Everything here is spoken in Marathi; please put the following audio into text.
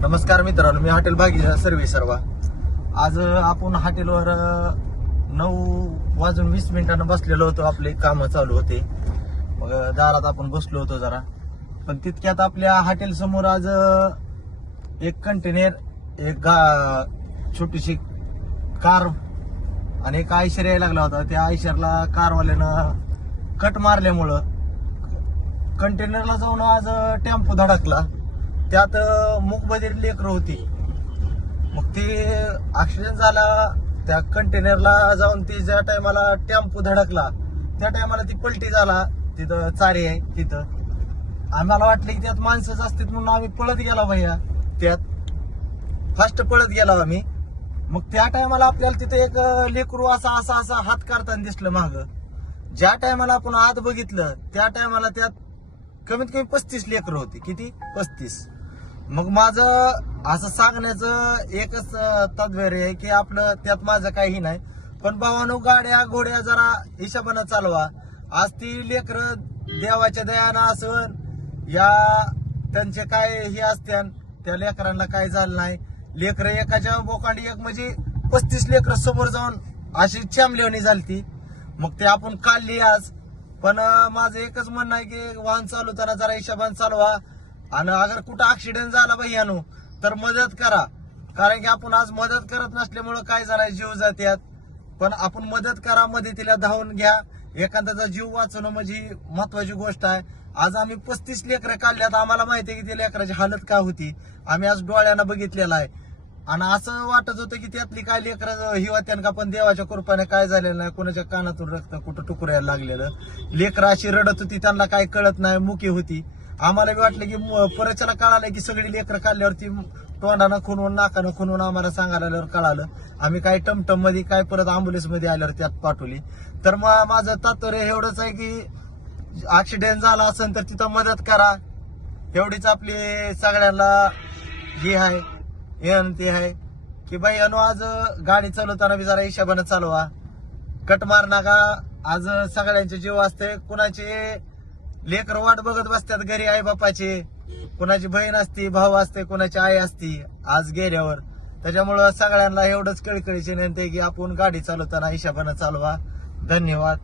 नमस्कार मित्रांनो, मी हॉटेल भागीदार सर्वा. आज आपण हॉटेलवर 9:20 बसलेलो होतो. आपले काम चालू होते. मग दारात आपण बसलो होतो जरा. पण तितक्यात आपल्या हॉटेल समोर आज एक कंटेनर, एक छोटीशी कार आणि एक आयशर यायला लागला होता. त्या आयशरला कारवाल्यानं कट मारल्यामुळं कंटेनरला जाऊन आज टेम्पो धडकला. त्यात मूकबधीर लेकरं होती. मग ते ऍक्सिडेंट झाला. त्या कंटेनरला जाऊन ती ज्या टायमाला टेम्पो धडकला त्या टायमाला ती पलटी झाला. तिथं चारी आहे तिथं. आम्हाला वाटलं की त्यात माणसंच असतात म्हणून आम्ही पळत गेला भैया. त्यात फास्ट पळत गेला आम्ही. मग त्या टायमाला आपल्याला तिथे एक लेकरू असा हात करताना दिसलं माग. ज्या टायमाला आपण हात बघितलं त्या टायमाला त्यात कमीत कमी 35 लेकरं होती. किती? 35. मग माझं असं सांगण्याचं एकच तात्पर्य आहे की आपलं त्यात माझं काही नाही. पण भावानो, गाड्या घोड्या जरा हिशोबानं चालवा. आज ती लेकरं देवाच्या दयानं असन या त्यांचे काय हे असत्यान, त्या लेकरांना काय झालं नाही. लेकरं एकाच्या बोकांडी एक म्हणजे 35 लेकरं समोर जाऊन अशी चॅमलेवणी झालती. मग ते आपण काढली आज. पण माझं एकच म्हणणं आहे की वाहन चालवताना जरा हिशोबाने चालवा. आणि अगर कुठं ऍक्सिडेंट झाला भैयानो तर मदत करा. कारण की आपण आज मदत करत नसल्यामुळं काय झालंय, जीव जात्यात. पण आपण मदत करा, मदतीला धावून घ्या. एखाद्याचा जीव वाचवणं म्हणजे महत्वाची गोष्ट आहे. आज आम्ही 35 लेकरं काढल्यात. आम्हाला माहिती आहे की त्या लेकराची हालत काय होती. आम्ही आज डोळ्यानं बघितलेलं आहे. आणि असं वाटत होतं की त्यातली काय लेकरं ही होत्यान का. पण देवाच्या कृपेने काय झालेलं नाही. कोणाच्या कानातून रक्त कुठं टुकरायला लागलेलं. लेकरं अशी रडत होती, त्यांना काय कळत नाही, मुकी होती. आम्हाला बी वाटलं की परच्याला कळालं की सगळी लेकरं काढल्यावरती तोंडानं खुनवून नाकानं खुनवून आम्हाला सांगायला कळालं. आम्ही काय टमटम मध्ये काय परत अँब्युलन्स मध्ये आल्यावर त्यात पाठवली. तर मग माझं तात्पर्य एवढंच आहे की ऍक्सिडेंट झाला असेल तर तिथं मदत करा. एवढीच आपली सगळ्यांना हे आहे, विनंती आहे की बाई आज गाडी चालवताना बी जरा हिशोबानं चालवा. कट मार नका. आज सगळ्यांचे जीव असते. कुणाचे लेकर वाट बघत बसतात घरी आई बापाचे. कुणाची बहीण असती, भाऊ असते, कुणाची आई असती आज गेल्यावर. त्याच्यामुळं सगळ्यांना एवढंच कळकळीची विनंती आहे की आपण गाडी चालवताना हिशोबानं चालवा. धन्यवाद.